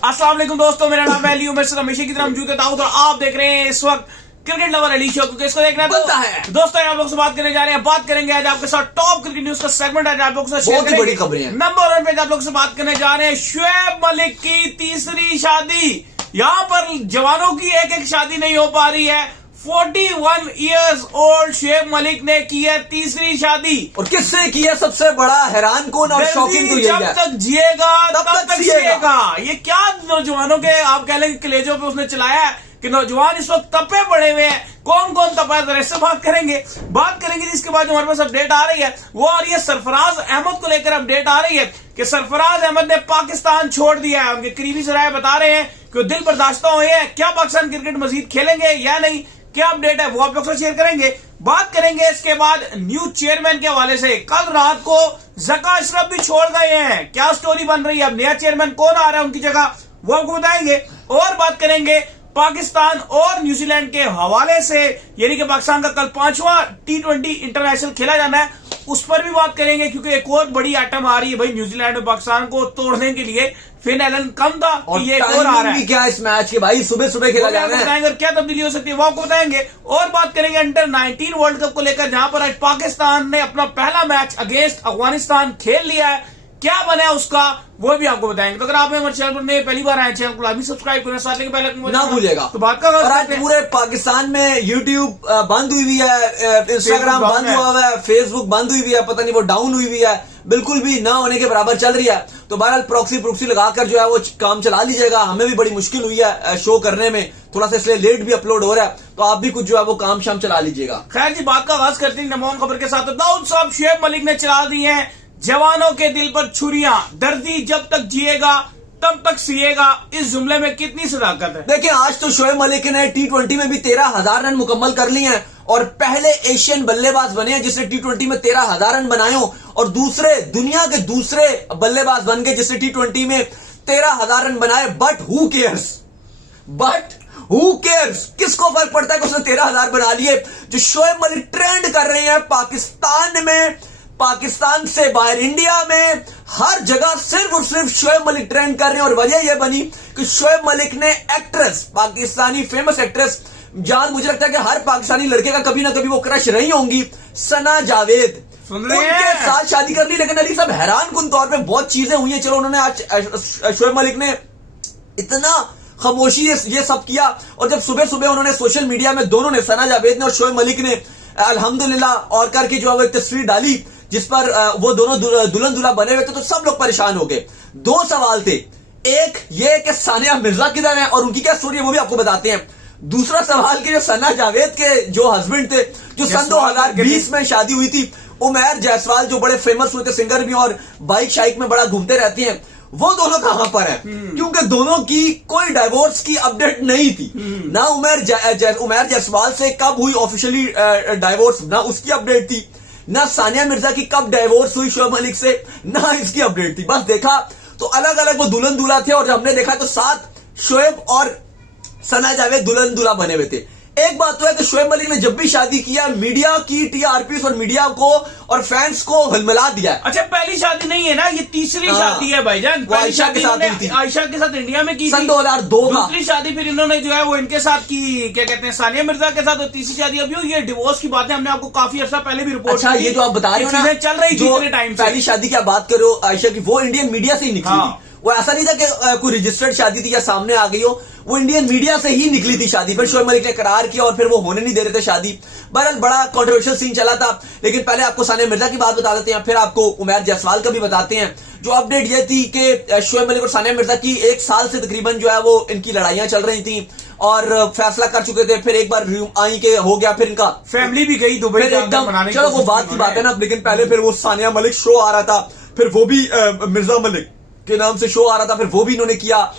अस्सलाम वालेकुम दोस्तों, मेरा नाम है अली उमर से हमेशा की तरह मौजूद है दाऊद और आप देख रहे हैं इस वक्त क्रिकेट लवर अली शो। क्योंकि इसको देखना बनता है। दोस्तों आप लोग से बात करने जा रहे हैं, बात करेंगे आज आपके साथ टॉप क्रिकेट न्यूज का सेगमेंट आज आप लोग से शेयर बहुत ही बड़ी खबरें हैं। नंबर 1 पे आप लोग से बात करने जा रहे हैं शोएब मलिक की तीसरी शादी। यहाँ पर जवानों की एक एक शादी नहीं हो पा रही है। 41 इयर्स ओल्ड शोएब मलिक ने की है तीसरी शादी। और किससे की है? सबसे बड़ा हैरान कौन और शॉकिंग तो यही जब है, तक जिएगा तब तब तक जिएगा। ये क्या नौजवानों के आप कह लेंगे कलेजों पे उसने चलाया है कि नौजवान इस वक्त तपे पड़े हुए हैं। कौन कौन तपा है, जरा इससे बात करेंगे जिसके बाद जो हमारे पास अपडेट आ रही है वो आ रही है सरफराज अहमद को लेकर अपडेट आ रही है कि सरफराज अहमद ने पाकिस्तान छोड़ दिया है। उनके करीबी सराय बता रहे हैं कि दिल बर्दाश्त हुए हैं। क्या पाकिस्तान क्रिकेट मजीद खेलेंगे या नहीं, क्या अपडेट है वो आप लोग से शेयर करेंगे। बात करेंगे इसके बाद न्यू चेयरमैन के हवाले से। कल रात को जका अशरफ भी छोड़ गए हैं, क्या स्टोरी बन रही है, अब नया चेयरमैन कौन आ रहा है उनकी जगह वो आपको बताएंगे। और बात करेंगे पाकिस्तान और न्यूजीलैंड के हवाले से, यानी कि पाकिस्तान का कल 5वां T20 इंटरनेशनल खेला जाना है, उस पर भी बात करेंगे। क्योंकि एक और बड़ी आइटम आ रही है भाई न्यूजीलैंड और पाकिस्तान को तोड़ने के लिए। फिन एलन कम था और ये एक और आ रहा है। क्या इस मैच के भाई सुबह सुबह खेला जा रहा है, बताएंगे और क्या तब्दीली हो सकती है वो आपको बताएंगे। और बात करेंगे अंडर 19 वर्ल्ड कप को लेकर, जहां पर आज पाकिस्तान ने अपना पहला मैच अगेंस्ट अफगानिस्तान खेल लिया है। क्या बना है उसका वो भी आपको बताएंगे। तो अगर आप हमारे चैनल पर नए पहली बार आए, चैनल को अभी सब्सक्राइब करें, साथ में पहले ना भूलिएगा। तो बात का और आज पूरे पाकिस्तान में यूट्यूब बंद हुई हुई है, इंस्टाग्राम बंद हुआ है, फेसबुक बंद हुई हुई है, पता नहीं वो डाउन हुई हुई है, बिल्कुल भी ना होने के बराबर चल रही है। तो बहरहाल प्रॉक्सी लगाकर जो है वो काम चला लीजिएगा। हमें भी बड़ी मुश्किल हुई है शो करने में, थोड़ा सा इसलिए लेट भी अपलोड हो रहा है, तो आप भी कुछ जो है वो काम शाम चला लीजिएगा। खैर जी, बात का आगाज करते हैं नंबर 1 खबर के साथ। तो दाऊद साहब शोएब मलिक ने चला दी है जवानों के दिल पर छुरियां, दर्दी जब तक जिएगा तब तक सिएगा। इस जुमले में कितनी सदाकत है। देखिए, आज तो शोएब मलिक ने T20 में भी 13,000 रन मुकम्मल कर लिए हैं और पहले एशियन बल्लेबाज बने हैं जिसने T20 में 13,000 रन बनाए हो, और दुनिया के दूसरे बल्लेबाज बन गए जिसने T20 में 13,000 रन बनाए। बट हु केयर्स, किसको फर्क पड़ता है कि उसने 13,000 बना लिए। जो शोएब मलिक ट्रेंड कर रहे हैं पाकिस्तान में, पाकिस्तान से बाहर इंडिया में, हर जगह सिर्फ और सिर्फ शोएब मलिक ट्रेंड कर रहे हैं। और वजह यह बनी कि शोएब मलिक ने एक्ट्रेस, पाकिस्तानी फेमस एक्ट्रेस, जहां मुझे लगता है कि हर पाकिस्तानी लड़के का कभी ना कभी वो क्रश रही होंगी, सना जावेद, उनके साथ शादी कर ली। लेकिन अली साहब हैरान कुन तौर पे बहुत चीजें हुई हैं। चलो, उन्होंने आज शोएब मलिक ने इतना खामोशी ये सब किया, और जब सुबह सुबह उन्होंने सोशल मीडिया में दोनों ने, सना जावेद ने और शोएब मलिक ने, अल्हम्दुलिल्लाह और करके जो है वो एक तस्वीर डाली जिस पर वो दोनों दुल्हन दूल्हा बने हुए थे, तो सब लोग परेशान हो गए। 2 सवाल थे, एक ये कि सानिया मिर्जा किधर है और उनकी क्या स्टोरी है वो भी आपको बताते हैं। दूसरा सवाल कि जो सना जावेद के जो हस्बैंड थे, जो सन 2020 में शादी हुई थी, उमैर जायसवाल, जो बड़े फेमस हुए थे सिंगर भी और बाइक शाइक में बड़ा घूमते रहती हैं, वो दोनों कहां पर है? क्योंकि दोनों की कोई डाइवोर्स की अपडेट नहीं थी। ना उमैर जायसवाल से कब हुई ऑफिशियली डाइवोर्स, ना उसकी अपडेट थी, ना सानिया मिर्जा की कब डाइवोर्स हुई शोएब मलिक से, ना इसकी अपडेट थी। बस देखा तो अलग अलग वो दुल्हन दूल्हा थे, और जब हमने देखा तो साथ शोएब और सना जावेद दुल्हन दूल्हा बने हुए थे। एक बात तो है कि शोएब मलिक ने जब भी शादी किया, मीडिया की टीआरपी और मीडिया को और फैंस को हिलमिला दिया। अच्छा, पहली शादी नहीं है ना, ये तीसरी शादी है भाईजान। आयशा के साथ हुई थी, आयशा के साथ इंडिया में की सन 2002 का। दूसरी शादी फिर इन्होंने जो है वो इनके साथ की, क्या कहते हैं, सानिया मिर्जा के साथ। और तीसरी शादी अभी हुई। ये डिवोर्स की बातें हमने आपको काफी अर्सा पहले भी रिपोर्ट। अच्छा, ये जो आप बता रहे हो ना, चल रही थी इतने टाइम से, पहली शादी की आप बात करो आयशा की, वो इंडियन मीडिया से ही निकली थी। वो ऐसा नहीं था कि कोई रजिस्टर्ड शादी थी या सामने आ गई हो, वो इंडियन मीडिया से ही निकली थी शादी। फिर शोएब मलिक ने करार किया और फिर वो होने नहीं दे रहे थे शादी। बहरहाल बड़ा कंट्रोवर्शियल सीन चला था। लेकिन पहले आपको सानिया मिर्जा की बात बता देते हैं, फिर आपको उमैर जायसवाल का भी बताते हैं। जो अपडेट ये थी कि शोएब मलिक और सानिया मिर्जा की 1 साल से तकरीबन जो है वो इनकी लड़ाइयां चल रही थी और फैसला कर चुके थे। फिर एक बार आई के हो गया, फिर इनका फैमिली भी गई दुबई एकदम, चलो वो बात की बात है ना। लेकिन पहले फिर वो सानिया मलिक शो आ रहा था, फिर वो भी मिर्जा मलिक के नाम से शो आ रहा था, फिर वो भी इन्होंने किया।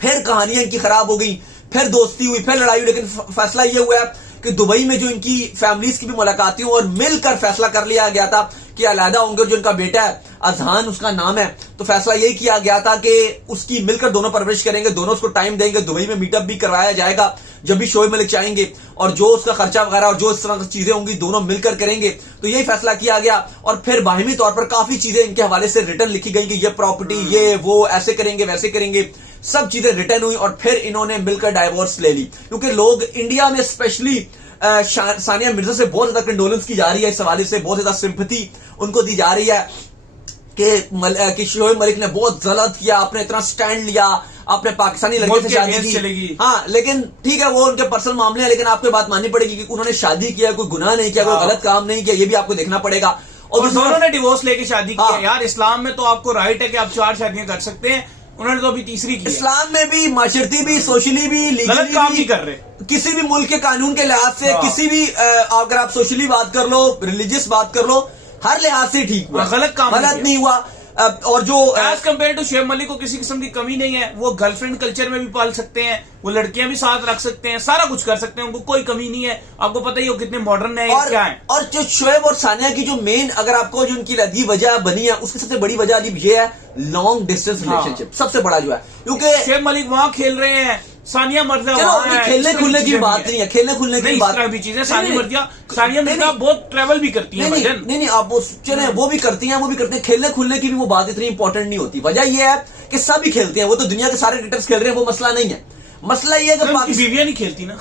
फिर कहानियां इनकी खराब हो गई, फिर दोस्ती हुई, फिर लड़ाई हुई। लेकिन फैसला ये हुआ है कि दुबई में जो इनकी फैमिलीज की भी मुलाकातें और मिलकर फैसला कर लिया गया था कि अलहदा होंगे। जो इनका बेटा है अजहान उसका नाम है, तो फैसला यही किया गया था कि उसकी मिलकर दोनों परवरिश करेंगे, दोनों उसको टाइम देंगे। दुबई में मीटअप भी करवाया जाएगा जब भी शोएब मलिक चाहेंगे, और जो उसका खर्चा वगैरह और जो इस तरह की चीजें होंगी दोनों मिलकर करेंगे। तो यही फैसला किया गया। और फिर बाहिमी तौर पर काफी चीजें इनके हवाले से रिटर्न लिखी गई कि ये प्रॉपर्टी, ये वो, ऐसे करेंगे वैसे करेंगे। सब चीजें रिटर्न हुई और फिर इन्होंने मिलकर डाइवोर्स ले ली। क्योंकि लोग इंडिया में स्पेशली सानिया मिर्जा से बहुत ज्यादा कंडोलेंस की जा रही है, इस हवाले से बहुत ज्यादा सिंपैथी उनको दी जा रही है कि शोएब मलिक ने बहुत गलत किया, आपने इतना स्टैंड लिया, आपने पाकिस्तानी लड़के से शादी की। हाँ, लेकिन ठीक है, वो उनके पर्सनल मामले हैं, लेकिन आपको बात माननी पड़ेगी कि उन्होंने शादी किया, कोई गुनाह नहीं किया, कोई गलत काम नहीं किया, ये भी आपको देखना पड़ेगा। और दोनों ने डिवोर्स लेके शादी की है। यार इस्लाम में तो आपको राइट है कि आप 4 शादियां कर सकते हैं, उन्होंने तो अभी तीसरी की। इस्लाम में भी, माशरती भी, सोशली भी, लीगली काम नहीं कर रहे। किसी भी मुल्क के कानून के लिहाज से, किसी भी अगर आप सोशली बात कर लो, रिलीजियस बात कर लो, हर लिहाज से ठीक हुआ, गलत नहीं हुआ। और जो as compare to Shoaib Malik को किसी किस्म की कमी नहीं है, वो गर्लफ्रेंड कल्चर में भी पाल सकते हैं, वो लड़कियां भी साथ रख सकते हैं, सारा कुछ कर सकते हैं, उनको कोई कमी नहीं है। आपको पता ही हो कितने मॉडर्न है, क्या है। और जो शोएब और सानिया की जो मेन, अगर आपको जो उनकी लगी वजह बनी है, उसकी सबसे बड़ी वजह अली ये है लॉन्ग डिस्टेंस रिलेशनशिप, सबसे बड़ा जो है। क्योंकि शोएब मलिक वहां खेल रहे हैं, सानिया मिर्जा खेलने खुलने की बात नहीं है, खेलने खुलने की बात भी चीजें। सानिया मिर्जा बहुत ट्रेवल भी करती है। नहीं, आप वो चले, वो भी करती हैं, खेलने खुलने की भी वो बात इतनी इंपॉर्टेंट नहीं होती। वजह ये है कि सभी खेलते हैं, वो तो दुनिया के सारे क्रिकेटर्स खेल रहे हैं, वो मसला नहीं है। मसला ये है कि बीवियां नहीं खेलती ना,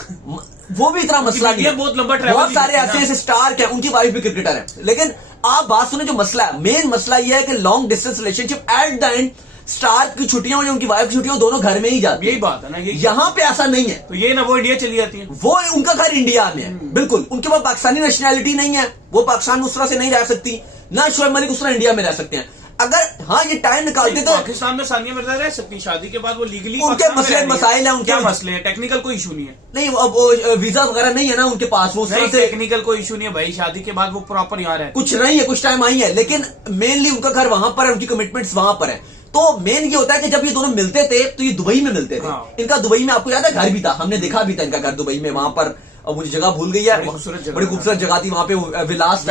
वो भी इतना मसला नहीं है। बहुत लंबा ट्रैवल, बहुत सारे ऐसे स्टार हैं, उनकी वाइफ भी क्रिकेटर है। लेकिन आप बात सुने, जो मसला है, मेन मसला ये है कि long distance relationship at the end star की छुट्टियां, जो उनकी वाइफ की छुट्टियां, दोनों घर में ही जाती है। यही बात है ना, यहाँ पे ऐसा नहीं है। तो ये ना वो इंडिया चली जाती है, वो उनका घर इंडिया में है, बिल्कुल। उनके पास पाकिस्तानी नेशनैलिटी नहीं है, वो पाकिस्तान में उस तरह से नहीं रह सकती, ना शोएब मलिक उस तरह इंडिया में रह सकते हैं। अगर हाँ ये टाइम निकालते तो पाकिस्तान में सानिया मिर्जा रह सकती, शादी के बाद वो लीगली, उनके मसले मसाइल है, उनके मसले हैं, टेक्निकल कोई इशू नहीं है। नहीं, अब वीजा वगैरह नहीं है ना उनके पास, वो टेक्निकल कोई इशू नहीं है भाई, शादी के बाद वो प्रॉपर यहाँ है, कुछ नहीं है, कुछ टाइम आई है। लेकिन मेनली उनका घर वहां पर है, उनकी कमिटमेंट्स वहां पर है। तो मेन ये होता है कि जब ये दोनों मिलते थे तो ये दुबई में मिलते थे। इनका दुबई में, आपको याद है, घर भी था, हमने देखा भी था इनका घर दुबई में, वहां पर। अब मुझे जगह भूल गई है, बड़ी खूबसूरत जगह थी वहां पे, विलास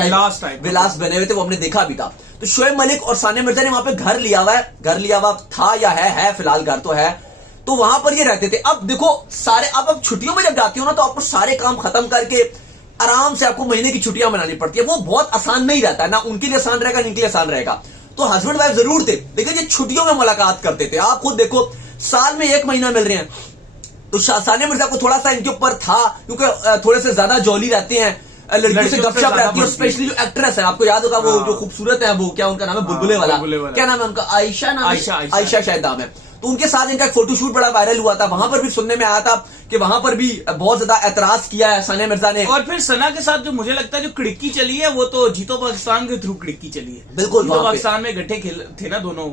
बने हुए थे, वो हमने देखा भी था। तो शोएब मलिक और सानिया मिर्जा ने वहां पे घर लिया हुआ था, या है फिलहाल घर तो है। तो वहां पर ये रहते थे। अब देखो सारे, अब छुट्टियों में जब जाती हो ना, तो आपको सारे काम खत्म करके आराम से आपको महीने की छुट्टियां मनानी पड़ती है। वो बहुत आसान नहीं रहता है, ना उनके लिए आसान रहेगा, ना इनके लिए आसान रहेगा। तो हस्बैंड वाइफ जरूर थे, लेकिन ये छुट्टियों में मुलाकात करते थे। आप खुद देखो, साल में 1 महीना मिल रहे हैं, तो सानिया मिर्जा को थोड़ा सा इनके ऊपर था, क्योंकि थोड़े से ज्यादा जॉली रहते हैं, लड़कियों से गपशप रहती है। और स्पेशली जो एक्ट्रेस है, आपको याद होगा, वो जो खूबसूरत है, वो क्या उनका नाम है, बुलबुले वाला, क्या नाम है उनका, आयशा शायद नाम है। तो उनके साथ इनका एक फोटोशूट बड़ा वायरल हुआ था, वहां पर भी सुनने में आया था कि वहां पर भी बहुत ज्यादा एतराज किया है सानिया मिर्जा ने। और फिर सना के साथ जो मुझे लगता है जो खिड़की चली है, वो तो जीतो पाकिस्तान के थ्रू खिड़की चली है। बिल्कुल, जीतो पाकिस्तान में गट्ठे खेल थे ना दोनों।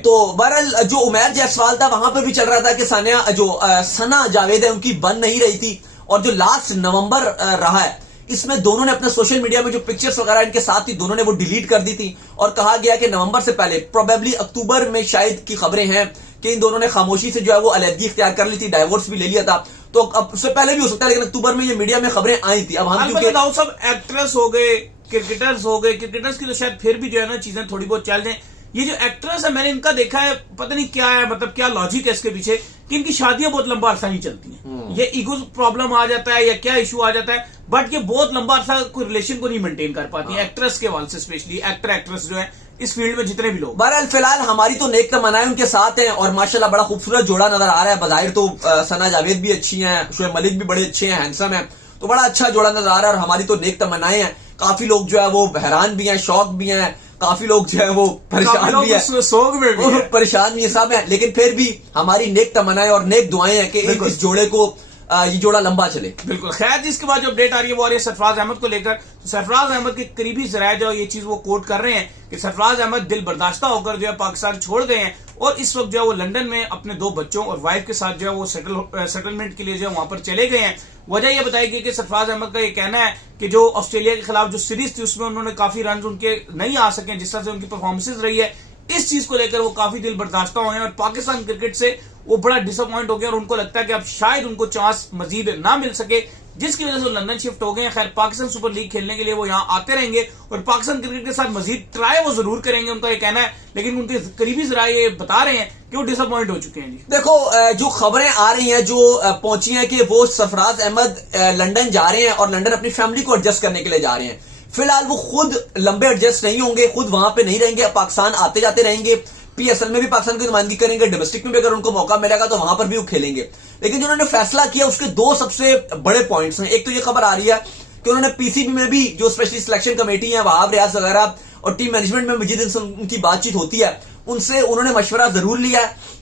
तो बहरहाल जो उमैर जायसवाल था, वहां पर भी चल रहा था कि सानिया, जो सना जावेद है, उनकी बन नहीं रही थी। और जो लास्ट नवंबर रहा है, इसमें दोनों ने अपने सोशल मीडिया में जो पिक्चर्स वगैरह इनके साथ थी, दोनों ने वो डिलीट कर दी थी। और कहा गया कि नवंबर से पहले, प्रोबेबली अक्टूबर में शायद की खबरें हैं कि इन दोनों ने खामोशी से जो है वो अलहदगी इख्तियार कर ली थी, डाइवोर्स भी ले लिया था। तो अब उससे पहले भी हो सकता है, लेकिन अक्टूबर में ये मीडिया में खबरें आई थी। अब हम बताओ, सब एक्ट्रेस हो गए, क्रिकेटर्स हो गए, क्रिकेटर्स की तो शायद फिर भी जो है ना चीजें थोड़ी बहुत चल जाए। ये जो एक्ट्रेस है, मैंने इनका देखा है, पता नहीं क्या है, मतलब क्या लॉजिक है इसके पीछे, कि इनकी शादियां बहुत लंबा अरसा नहीं चलती हैं। ये ईगो प्रॉब्लम आ जाता है या क्या इशू आ जाता है, बट ये बहुत लंबा अरसा कोई रिलेशन को नहीं मेंटेन कर पाती है, एक्ट्रेस के वाल से, स्पेशली एक्टर एक्ट्रेस जो है इस फील्ड में जितने भी लोग। बहरहाल फिलहाल हमारी तो नेक तमन्नाएं उनके साथ हैं, और माशाल्लाह बड़ा खूबसूरत जोड़ा नजर आ रहा है। बज़ाहिर तो सना जावेद भी अच्छी हैं, शोएब मलिक भी बड़े अच्छे हैं, हैंडसम हैं, तो बड़ा अच्छा जोड़ा नजर आ रहा है। और हमारी तो नेक तमन्नाएं हैं। काफी लोग जो है वो हैरान भी हैं, शौक भी हैं, काफी लोग जो है वो परेशान भी है, सोग में भी है, परेशान भी है, सब है। लेकिन फिर भी हमारी नेक तमन्नाएं और नेक दुआएं हैं कि इस जोड़े को, ये जोड़ा लंबा चले। बिल्कुल। खैर, जिसके बाद जो अपडेट आ रही है वो आ रही है सरफराज अहमद को लेकर। सरफराज अहमद के करीबी जराए जो ये चीज वो कोट कर रहे हैं कि सरफराज अहमद दिल बर्दाश्ता होकर जो है पाकिस्तान छोड़ गए हैं, और इस वक्त जो है वो लंदन में अपने 2 बच्चों और वाइफ के साथ जो है वो सेटलमेंट के लिए जो है वहां पर चले गए हैं। वजह यह बताई गई कि सरफराज अहमद का ये कहना है कि जो ऑस्ट्रेलिया के खिलाफ जो सीरीज थी, उसमें उन्होंने काफी रन उनके नहीं आ सके, जिस तरह से उनकी परफॉर्मेंसेज रही है, इस चीज को लेकर वो काफी दिल बर्दाश्ता हुए हैं, और पाकिस्तान क्रिकेट से वो बड़ा डिसअपॉइंट हो गया, और उनको लगता है कि अब शायद उनको चांस मजीद ना मिल सके, जिसकी वजह से वो लंदन शिफ्ट हो गए हैं। खैर, पाकिस्तान सुपर लीग खेलने के लिए वो यहाँ आते रहेंगे, और पाकिस्तान क्रिकेट के साथ मजीद ट्राई वो जरूर करेंगे, उनका ये कहना है। लेकिन उनके करीबी जराए ये बता रहे हैं कि वो डिसअपॉइंट हो चुके हैं। जी देखो, जो खबरें आ रही हैं, जो पहुंची हैं कि वो सरफराज अहमद लंदन जा रहे हैं और लंदन अपनी फैमिली को एडजस्ट करने के लिए जा रहे हैं। फिलहाल वो खुद लंबे एडजस्ट नहीं होंगे, खुद वहां पे नहीं रहेंगे, पाकिस्तान आते जाते रहेंगे, पीएसएल में भी पाकिस्तान की नुमाइंदगी करेंगे, डोमेस्टिक में भी अगर उनको मौका मिलेगा तो वहां पर भी वो खेलेंगे। लेकिन जो उन्होंने फैसला किया उसके दो सबसे बड़े पॉइंट्स हैं। एक तो ये खबर आ रही है कि उन्होंने पीसीबी में भी जो स्पेशली सिलेक्शन कमेटी है, वहाब रियाज वगैरह और टीम मैनेजमेंट में मजीद उनकी बातचीत होती है, उनसे उन्होंने मशवरा जरूर लिया है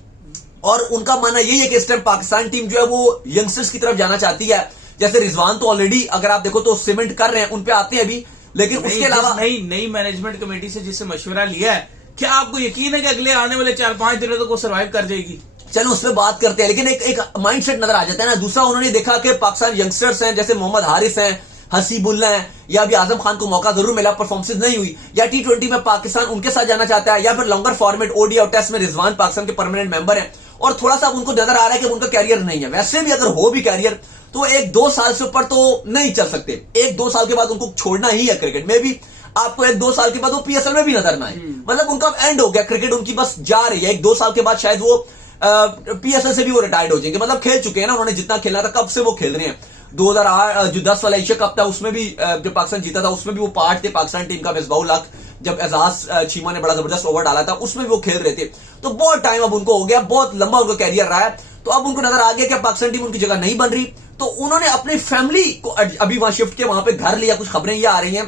और उनका मानना यही है कि इस टाइम पाकिस्तान टीम जो है वो यंगस्टर्स की तरफ जाना चाहती है। जैसे रिजवान तो ऑलरेडी अगर आप देखो तो सीमेंट कर रहे हैं, उन पे आते हैं अभी, लेकिन उसके अलावा नई मैनेजमेंट कमेटी से जिससे मशवरा लिया है, क्या आपको यकीन है कि अगले आने वाले 4-5 दिनों तक वो सर्वाइव कर जाएगी? चलो उस पर बात करते हैं, लेकिन एक माइंडसेट नजर आ जाता है ना। दूसरा, उन्होंने देखा कि पाकिस्तान यंगस्टर्स हैं, जैसे मोहम्मद हारिस हैं, हसीबुल्ला हैं, या अभी आजम खान को मौका जरूर मिला, परफॉर्मेंस नहीं हुई, या T20 में पाकिस्तान उनके साथ जाना चाहता है, या फिर लॉन्गर फॉर्मेट ओडीआई और टेस्ट में रिजवान पाकिस्तान के परमानेंट मेंबर हैं और थोड़ा सा उनको नजर आ रहा है कि उनका कैरियर नहीं है। वैसे भी अगर हो भी कैरियर तो 1-2 साल से ऊपर तो नहीं चल सकते, 1-2 साल के बाद उनको छोड़ना ही है। क्रिकेट में भी आपको 1-2 साल के बाद वो पीएसएल में भी नजर ना आए, मतलब उनका एंड हो गया, क्रिकेट उनकी बस जा रही है। 1-2 साल के बाद शायद वो पीएसएल से भी वो रिटायर्ड हो जाएंगे, मतलब खेल चुके हैं ना, उन्होंने जितना खेलना था कब से वो खेल रहे हैं। 2008 जो 10 वाला एशिया कप था उसमें भी जब पाकिस्तान जीता था उसमें भी वो पार्ट थे पाकिस्तान टीम का। मिसबाहुल हक जब एजाज चीमा ने बड़ा जबरदस्त ओवर डाला था उसमें भी वो खेल रहे थे। तो बहुत टाइम अब उनको हो गया, बहुत लंबा उनका कैरियर रहा है, तो अब उनको नजर आ गया कि पाकिस्तान टीम उनकी जगह नहीं बन रही, तो उन्होंने अपनी फैमिली को अभी वहां शिफ्ट किया, वहां पे घर लिया। कुछ खबरें ये आ रही हैं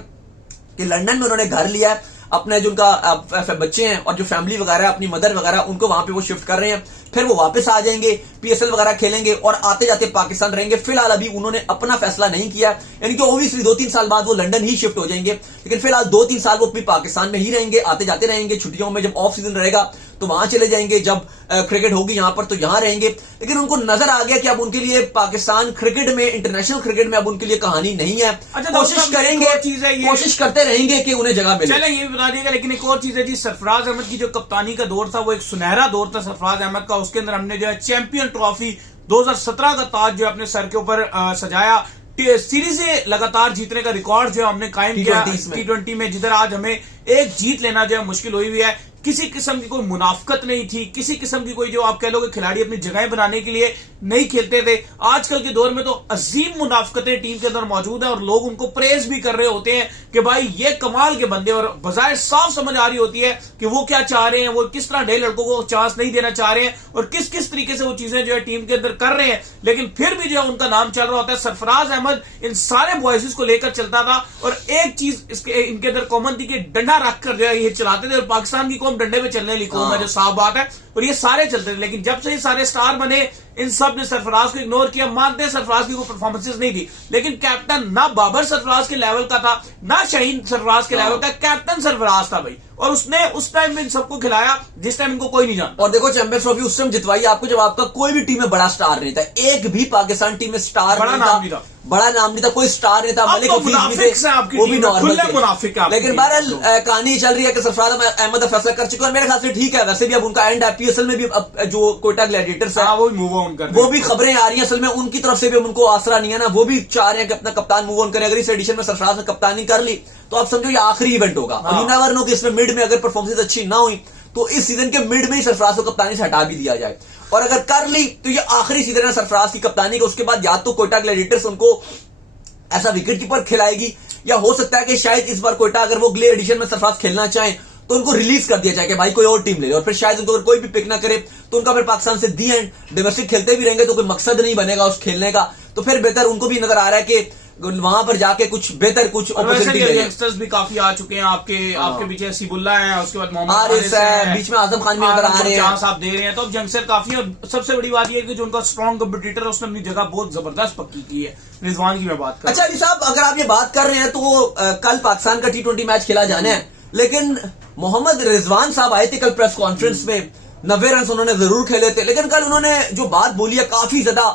कि लंदन में उन्होंने घर लिया है, अपने जो उनका बच्चे हैं और जो फैमिली वगैरह अपनी मदर वगैरह उनको वहां पे वो शिफ्ट कर रहे हैं, फिर वो वापस आ जाएंगे, पीएसएल वगैरह खेलेंगे और आते जाते पाकिस्तान रहेंगे। फिलहाल अभी उन्होंने अपना फैसला नहीं किया, यानी कि ओबियसली 2-3 साल बाद वो लंदन ही शिफ्ट हो जाएंगे, लेकिन फिलहाल 2-3 साल वो भी पाकिस्तान में ही रहेंगे, आते जाते रहेंगे। छुट्टियों में जब ऑफ सीजन रहेगा तो वहां चले जाएंगे, जब क्रिकेट होगी यहां पर तो यहां रहेंगे। लेकिन उनको नजर आ गया कि अब उनके लिए पाकिस्तान क्रिकेट में, इंटरनेशनल क्रिकेट में अब उनके लिए कहानी नहीं है। अच्छा, कोशिश करेंगे, चीज है ये, कोशिश करते रहेंगे कि उन्हें जगह मिले। चले ये भी बता दिएगा, लेकिन एक और चीज है जी, सरफराज अहमद की जो कप्तानी का दौर था वो एक सुनहरा दौर था सरफराज अहमद का। उसके अंदर हमने जो है चैंपियन ट्रॉफी 2017 का ताज जो अपने सर के ऊपर सजाया, सीरीज से लगातार जीतने का रिकॉर्ड जो हमने कायम किया T20 में, जिधर आज हमें एक जीत लेना जो है मुश्किल हुई हुई है। किसी किस्म की कोई मुनाफकत नहीं थी, किसी किस्म की कोई जो आप कह लो कि खिलाड़ी अपनी जगह बनाने के लिए नहीं खेलते थे। आजकल के दौर में तो अजीम मुनाफकतें टीम के अंदर मौजूद है और लोग उनको प्रेज भी कर रहे होते हैं कि भाई ये कमाल के बंदे, और बजाय साफ समझ आ रही होती है कि वो क्या चाह रहे हैं, वो किस तरह ढेर लड़कों को चांस नहीं देना चाह रहे हैं और किस किस तरीके से वो चीजें जो है टीम के अंदर कर रहे हैं। लेकिन फिर भी जो है उनका नाम चल रहा होता है। सरफराज अहमद इन सारे बॉयज को लेकर चलता था और एक चीज इनके अंदर कॉमन थी कि डंडा रखकर जो है ये चलाते थे, और पाकिस्तान की कौम डंडे पे चलने वाली कौम है, जो साफ बात है, और ये सारे चलते थे। लेकिन जब से ये सारे स्टार बने, इन सब ने सरफराज को इग्नोर किया। मानते हैं सरफराज की कोई परफॉर्मेंसेस नहीं थी, लेकिन कैप्टन ना बाबर सरफराज के लेवल का था, ना शाहीन सरफराज के लेवल का, कैप्टन सरफराज था भाई, और उसने उस टाइम में इन सबको खिलाया जिस टाइम इनको कोई नहीं जानता। और देखो चैंपियंस ट्रॉफी उस टाइम जितवाई आपको जब आपका कोई भी टीम में बड़ा स्टार नहीं था, एक भी पाकिस्तान टीम में स्टार बड़ा नाम नहीं था, बड़ा नाम नहीं था, कोई स्टार नहीं था, मलिक हफीज भी थे, वो भी नॉर्मल थे। लेकिन बहरहाल कहानी चल रही है कि सरफराज अहमद फैसला कर चुके हैं, मेरे ख्याल से ठीक है। वैसे भी अब उनका एंड है, पीएसएल में भी अब जो कोयटा ग्लैडिएटर्स है वो भी खबरें आ रही है, असल में उनकी तरफ से भी उनको आसरा नहीं है ना, वो भी चाह रहे हैं कि अपना कप्तान मूव ऑन करें। अगर इस एडिशन में सरफराज ने कप्तानी कर ली तो आप समझो ये आखिरी इवेंट होगा, और यू नेवर नो कि इसमें मिड में अगर परफॉर्मेंस अच्छी ना हुई तो इस सीजन के मिड में ही सरफराज को कप्तानी से हटा भी दिया जाए, और अगर कर ली तो ये आखिरी सीजन है सरफराज की कप्तानी का। उसके बाद या तो कोयटा ग्लैडिएटर्स उनको ऐसा विकेट कीपर खिलाएगी, या हो सकता है कि शायद इस बार कोयटा अगर वो अगले एडिशन में सरफराज खेलना चाहें तो उनको रिलीज कर दिया जाए कि भाई कोई और टीम ले ले, और फिर शायद उनको अगर कोई भी पिक ना करे तो उनका फिर पाकिस्तान से दी एंड, डोमेस्टिक खेलते भी रहेंगे तो कोई मकसद नहीं बनेगा उस खेलने का, तो फिर बेहतर उनको भी नजर आ रहा है कि वहां पर जाके कुछ बेहतर कुछ अपॉर्चुनिटी ले। यंगस्टर्स भी काफी आ चुके हैं आपके पीछे हसीबुल्ला है, उसके बाद मोहम्मद हारिस है, बीच में आजम खान भी नजर आ रहे हैं, आप दे रहे हैं, तो अब यंगस्टर काफी है। और सबसे बड़ी बात यह है कि जो उनका स्ट्रॉन्ग कंपटीटर है उसने अपनी जगह बहुत जबरदस्त पक्की की है। रिजवान की मैं बात कर, अच्छा अली साहब अगर आप ये बात कर रहे हैं तो कल पाकिस्तान का T20 मैच खेला जाना है, लेकिन मोहम्मद रिजवान साहब आए थे कल प्रेस कॉन्फ्रेंस में, 90 रन उन्होंने जरूर खेले थे, लेकिन कल उन्होंने जो बात बोली है काफी ज्यादा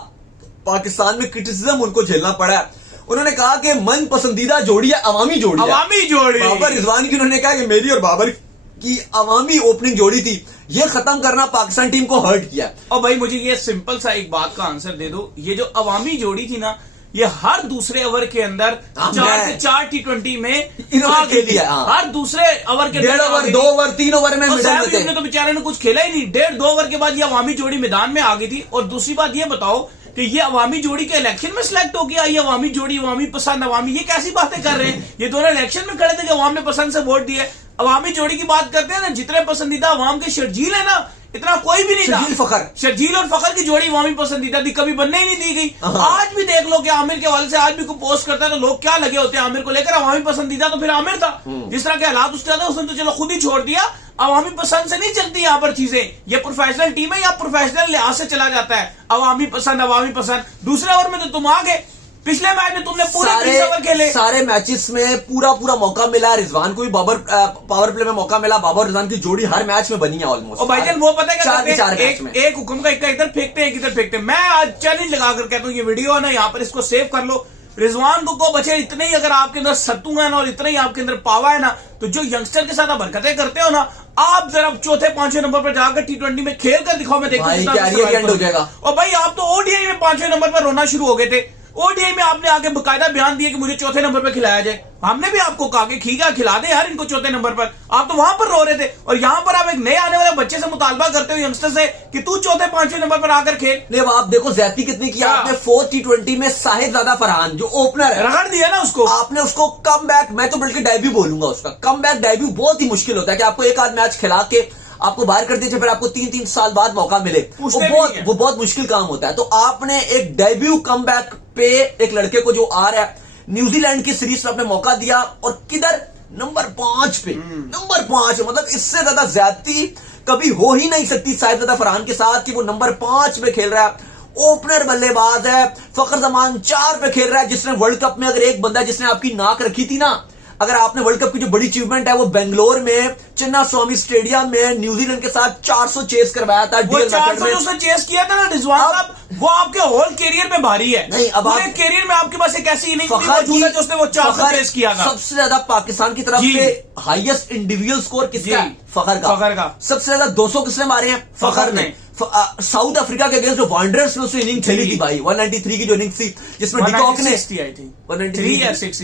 पाकिस्तान में क्रिटिसिज्म उनको झेलना पड़ा है। उन्होंने कहा कि मन पसंदीदा जोड़ी है अवामी जोड़ी, बाबर रिजवान की उन्होंने कहा कि मेरी और बाबर की अवामी ओपनिंग जोड़ी थी, ये खत्म करना पाकिस्तान टीम को हर्ट किया। और भाई मुझे ये सिंपल सा एक बात का आंसर दे दो, ये जो अवामी जोड़ी थी ना, ये हर दूसरे ओवर के अंदर 4 से 4 T20 में इन्होंने खेल लिया, हर दूसरे ओवर के 1.5 ओवर 2 ओवर 3 ओवर में मिडल तो बेचारे ने कुछ खेला ही नहीं, 1.5-2 ओवर के बाद ये अवामी जोड़ी मैदान में आ गई थी। और दूसरी बात ये बताओ कि ये अवामी जोड़ी के इलेक्शन में सिलेक्ट हो गया, ये अवामी जोड़ी, अवामी पसंद, अवामी, ये कैसी बातें कर रहे हैं? ये दोनों इलेक्शन में खड़े थे कि अवाम ने पसंद से वोट दिए। अवामी जोड़ी की बात करते हैं ना, जितने पसंदीदा अवाम के शर्जील है ना, इतना कोई भी नहीं था। शर्जील फखर, शर्जील और फखर की जोड़ी अवामी पसंदीदा थी, कभी बनने ही नहीं दी गई। आज भी देख लो कि आमिर के हवाले से आज भी कोई पोस्ट करता है तो लोग क्या लगे होते हैं आमिर को लेकर। अवामी पसंदीदा तो फिर आमिर था, जिस तरह के हालात उसके थे उसने तो चलो खुद ही छोड़ दिया। अवामी पसंद से नहीं चलती यहाँ पर चीजें, ये प्रोफेशनल टीम है, या प्रोफेशनल लिहाज से चला जाता है। अवामी पसंद। दूसरे ओवर में तो तुम आ गए, पिछले मैच में तुमने पूरे 30 ओवर खेले, सारे मैचेस में पूरा मौका मिला। रिजवान को भी पावर प्ले में मौका मिला। बाबर रिजवान की जोड़ी हर मैच में बनी है ऑलमोस्ट। और भाईजान वो पता है क्या करते हैं, एक एक हुक्म का इधर फेंकते हैं, इधर फेंकते हैं। मैं आज चैलेंज लगाकर कहता हूँ, ये वीडियो है ना, यहाँ पर इसको सेव कर लो। रिजवान को बचे इतने ही अगर आपके अंदर सत्तू है ना, और इतना ही आपके अंदर पावा है ना, तो जो यंगस्टर के साथ आप हरकतें करते हो ना, आप जरा चौथे पांचवें नंबर पर जाकर T20 में खेल कर दिखाओ, मैं देखूं एंड हो जाएगा। और भाई आप तो ओडीआई में पांचवें नंबर पर रोना शुरू हो गए थे। ओडीआई में आपने आके बकायदा बयान दिया कि मुझे चौथे नंबर पर खिलाया जाए। हमने भी आपको कहा कि ठीक है खिला दे यार इनको चौथे नंबर पर, आप तो वहां पर रो रहे थे। और यहां पर आप एक नए आने वाले बच्चे से मुतालबा करते हो, यंगस्टर से, कि तू चौथे पांचवें नंबर पर आकर खेल। नहीं, आप देखो ज्यादती कितनी किया आपने। 4th T20 में साहिबजादा फरहान जो ओपनर है, रगड़ दिया ना उसको आपने, उसको कम बैक, मैं तो बल्कि डेब्यू बोलूंगा उसका। कम बैक डेब्यू बहुत ही मुश्किल होता है कि आपको एक आध मैच खिला के आपको बाहर कर दीजिए, फिर आपको 3-3 साल बाद मौका मिले, वो बहुत मुश्किल काम होता है। तो आपने एक डेब्यू कमबैक पे एक लड़के को जो आ रहा है, न्यूजीलैंड की सीरीज में आपने मौका दिया, और किधर नंबर 5 पे, नंबर 5, मतलब इससे ज्यादा ज्यादती कभी हो ही नहीं सकती साहिबजादा फरहान के साथ कि वो नंबर 5 पे खेल रहा है। ओपनर बल्लेबाज है, फखर जमान 4 पे खेल रहा है, जिसने वर्ल्ड कप में, अगर एक बंदा जिसने आपकी नाक रखी थी ना, अगर आपने वर्ल्ड कप की जो बड़ी अचीवमेंट है वो बेंगलोर में चिन्ना स्वामी स्टेडियम में न्यूजीलैंड के साथ 400 चेस करवाया था। वो 400 जो उसने चेस किया था ना रिजवान साहब, वो आपके होल कैरियर में भारी है। नहीं, अब पूरे कैरियर में आपके पास एक ऐसी इनिंग मौजूद है जो उसने वो 400 चेस किया था। सबसे ज्यादा पाकिस्तान की तरफ से हाईएस्ट इंडिविजुअल स्कोर किसका है? फखर का। सबसे ज्यादा 200 किसने मारे हैं? फखर ने। साउथ अफ्रीका के अगेंस्ट जो वांडरर्स में उसने इनिंग खेली थी भाई, 193 की जो इनिंग थी, जिसमें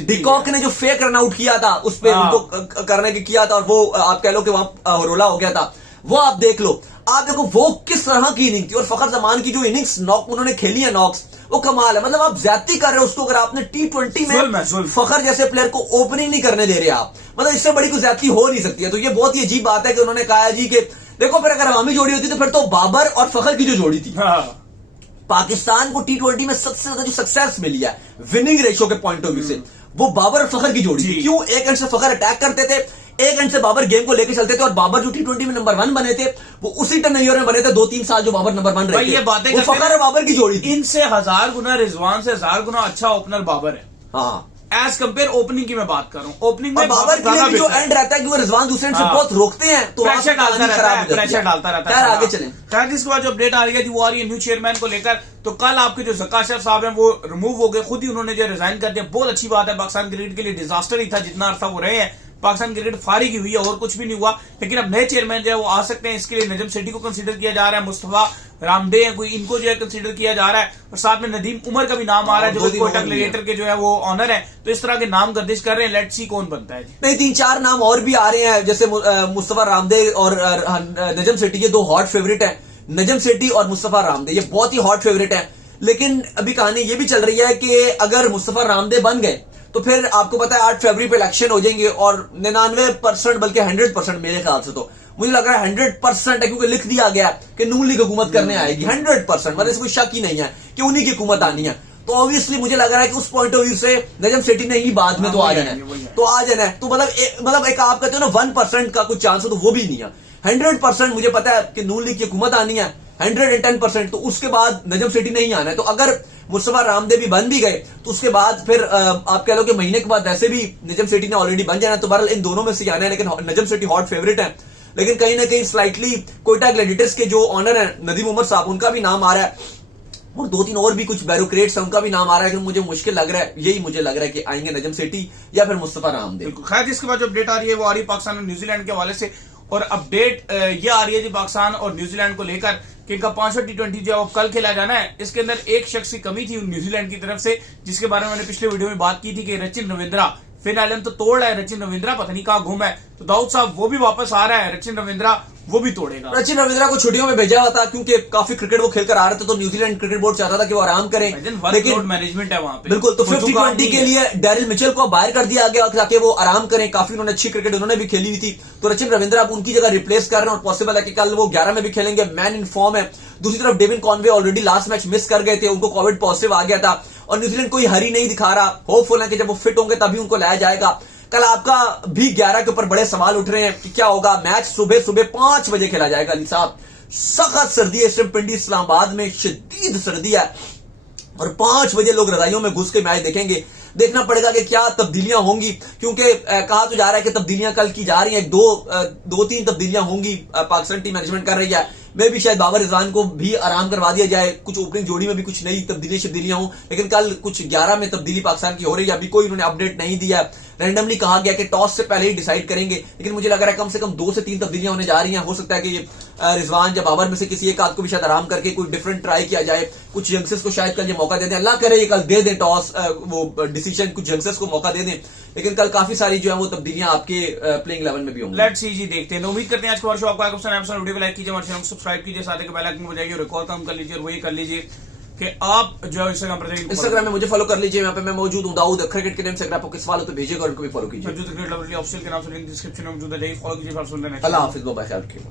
डिकॉक ने जो फेक रन आउट किया था, उस पर उनको करने के किया था, और वो आप कह लो कि वहां रोला हो गया था। वो आप देख लो, आप देखो वो किस तरह की इनिंग थी। और फखर जमान की जो इनिंग्स नॉक उन्होंने खेली है, नॉक्स, वो कमाल है। मतलब आप ज्यादती कर रहे हो उसको, अगर आपने T20 में फखर जैसे प्लेयर को ओपनिंग नहीं करने दे रहे आप, मतलब इससे बड़ी कोई ज्यादती हो नहीं सकती है। तो ये बहुत ही अजीब बात है कि उन्होंने कहा जी कि देखो, फिर अगर अवामी जोड़ी होती तो फिर तो बाबर और फखर की जो जोड़ी थी, पाकिस्तान को T20 में सबसे ज्यादा जो सक्सेस मिली है विनिंग रेशियो के पॉइंट ऑफ व्यू से, वो बाबर और फखर की जोड़ी थी। क्यों? एक एंड से फखर अटैक करते थे, एक एंड से बाबर गेम को लेकर चलते थे, और बाबर जो T20 में नंबर 1 बने थे, वो उसी टर्नओवर में बने थे 2-3 साल जो बाबर नंबर 1 रहे थे। ये बातें वो फखर और बाबर की जोड़ी थी। इनसे 1000 गुना, रिजवान से 1000 गुना अच्छा ओपनर बाबर है। हाँ, एज कंपेयर ओपनिंग की मैं बात कर रहा हूँ। ओपनिंग में बाबर के लिए जो एंड रहता है कि वो रिजवान दूसरे एंड से बहुत रोकते हैं, तो प्रेशर डालता रहता है। आगे चलें। खैर, इसके बाद जो अपडेट आ रही है वो आ रही है न्यू चेयरमैन को लेकर। तो कल आपके जो ज़का अशरफ साहब हैं वो रिमूव हो गए, खुद ही उन्होंने जो रिजाइन कर दिया। बहुत अच्छी बात है, पाकिस्तान क्रिकेट के लिए डिजास्टर ही था जितना अरसा वो रहे हैं। पाकिस्तान क्रिकेट फारिग हुई है और कुछ भी नहीं हुआ, लेकिन अब नए चेयरमैन जो है वो आ सकते हैं। इसके लिए नजम सेठी को कंसीडर किया जा रहा है, मुस्तफा रामदे है कोई, इनको जो है कंसीडर किया जा रहा है, और साथ में नदीम उमर का भी नाम आ रहा है जो कोटा क्रिकेटर के जो है वो ऑनर है। तो इस तरह के नाम गर्दिश कर रहे हैं, लेट्स सी कौन बनता है। नहीं, 3-4 नाम और भी आ रहे हैं, जैसे मुस्तफा रामदे और नजम सेठी, ये 2 हॉट फेवरेट है। नजम सेठी और मुस्तफा रामदे ये बहुत ही हॉट फेवरेट है। लेकिन अभी कहानी ये भी चल रही है कि अगर मुस्तफा रामदे बन गए तो फिर आपको पता है 8 फरवरी पे इलेक्शन हो जाएंगे, और 99% बल्कि 100% मेरे ख्याल से तो मुझे लग रहा है 100% है, क्योंकि लिख दिया गया कि नून लीग हुकूमत करने आएगी 100%, मतलब इसमें शक ही नहीं है कि उन्हीं की हुकूमत आनी है। तो ऑब्वियसली मुझे लग रहा है कि उस पॉइंट ऑफ व्यू से नजम सेठी ने ही बाद में तो आ जाना है, तो आ जाना है। तो मतलब एक आप कहते हो ना 1% का कुछ चांस हो, तो वो भी नहीं है। 100% मुझे पता है कि नून लीग की हुकूमत आनी है, 110%, तो उसके बाद नजम सेठी नहीं आना है। तो अगर मुस्तफा रामदे भी बन भी गए तो उसके बाद फिर आप कह लो कि महीने के बाद वैसे भी नजम सेठी ने ऑलरेडी बन जाना है। तो बहरहाल इन दोनों में से आना है, लेकिन नजम सेठी हॉट फेवरेट है। लेकिन कहीं ना कहीं स्लाइटली कोयटा ग्लैडिएटर्स के जो ऑनर है नदीम उमर साहब, उनका भी नाम आ रहा है, और 2-3 और भी कुछ ब्यूरोक्रेट्स हैं, उनका भी नाम आ रहा है। कि मुझे मुश्किल लग रहा है, यही मुझे लग रहा है कि आएंगे नजम सेठी या फिर मुस्तफा रामदे। खैर, इसके बाद जो अपडेट आ रही है वो आ रही है पाकिस्तान और न्यूजीलैंड के हवाले से। और अपडेट ये आ रही है जी पाकिस्तान और न्यूजीलैंड को लेकर कि इनका 5वां T20 जो कल खेला जाना है, इसके अंदर एक शख्स की कमी थी न्यूजीलैंड की तरफ से, जिसके बारे में मैंने पिछले वीडियो में बात की थी कि रचिन रविंद्रा फिन आइलैंड तो तोड़ है, रचिन रविंद्रा पता नहीं कहाँ गुम है। तो दाऊद साहब वो भी वापस आ रहा है, रचिन रविंद्रा, वो भी तोड़ेगा। सचिन रविंद्रा को छुट्टियों में भेजा हुआ था क्योंकि काफी क्रिकेट वो खेलकर आ रहे थे, तो न्यूजीलैंड क्रिकेट बोर्ड चाहता था कि वो आराम करें, लेकिन मैनेजमेंट है वहां पे। बिल्कुल, तो 50-20 के लिए डैरिल मिचेल को बाहर कर दिया गया ताकि वो आराम करें। काफी उन्होंने अच्छी क्रिकेट उन्होंने भी खेली हुई थी, तो सचिन रविंद्रा अब उनकी जगह रिप्लेस कर रहे हैं और पॉसिबल है कि कल वो 11 में भी खेलेंगे। मैन इन फॉर्म है। दूसरी तरफ Devon Conway already last match miss कर गए थे, उनको कोविड पॉजिटिव आ गया था और न्यूजीलैंड कोई हरी नहीं दिखा रहा। होपफुल है कि जब वो फिट होंगे तभी उनको लाया जाएगा। कल आपका भी 11 के ऊपर बड़े सवाल उठ रहे हैं कि क्या होगा। मैच सुबह 5 बजे खेला जाएगा। अली साहब, सख्त सर्दी है इस टाइम पिंडी इस्लामाबाद में, शदीद सर्दी है और 5 बजे लोग रजाइयों में घुस के मैच देखेंगे। देखना पड़ेगा कि क्या तब्दीलियां होंगी, क्योंकि कहा तो जा रहा है कि तब्दीलियां कल की जा रही हैं। 2-3 तब्दीलियां होंगी, पाकिस्तान टीम मैनेजमेंट कर रही है। मैं भी शायद बाबर रिजवान को भी आराम करवा दिया जाए, कुछ ओपनिंग जोड़ी में भी कुछ नई तब्दीलियां हों, लेकिन कल कुछ 11 में तब्दीली पाकिस्तान की हो रही है। अभी कोई उन्होंने अपडेट नहीं दिया। रैंडमली कहा गया कि टॉस से पहले ही डिसाइड करेंगे, लेकिन मुझे लग रहा है कम से कम 2 से 3 तब्दीलियां होने जा रही हैं। हो सकता है कि रिजवान या बाबर में से किसी एक आध को भी शायद आराम करके कोई डिफरेंट ट्राई किया जाए। कुछ यंगस्टर्स को शायद कल ये मौका दे दें, अल्लाह करे ये कल दे दें टॉस वो डिसीजन, कुछ यंगस्टर्स को मौका दे दें। लेकिन कल काफी सारी जो है वो तब्दीलियां आपके प्लेइंग 11 में भी होंगी। लेट्स सी जी, देखते हैं। तो उम्मीद करते हैं आज का हमारा शो आपको आएगा। वीडियो को लाइक कीजिए, हमारे चैनल को सब्सक्राइब कीजिए, साथ ही बेल आइकन को बजाइए और एक और काम कर लीजिए और वही कर लीजिए कि आप जो इंस्टाग्राम में मुझे फॉलो कर लीजिए। यहाँ पे मैं मौजूद हूँ, दाऊद क्रिकेट के नेम से। अगर आपको किस सवाल हो तो भेजिएगा और उनको भी फॉलो कीजिए। क्रिकेट लवली ऑफिशियल के नाम से लिंक डिस्क्रिप्शन में मौजूद है, फॉलो कीजिए। अल्लाह हाफिज़, बाय, ख्याल रखिए।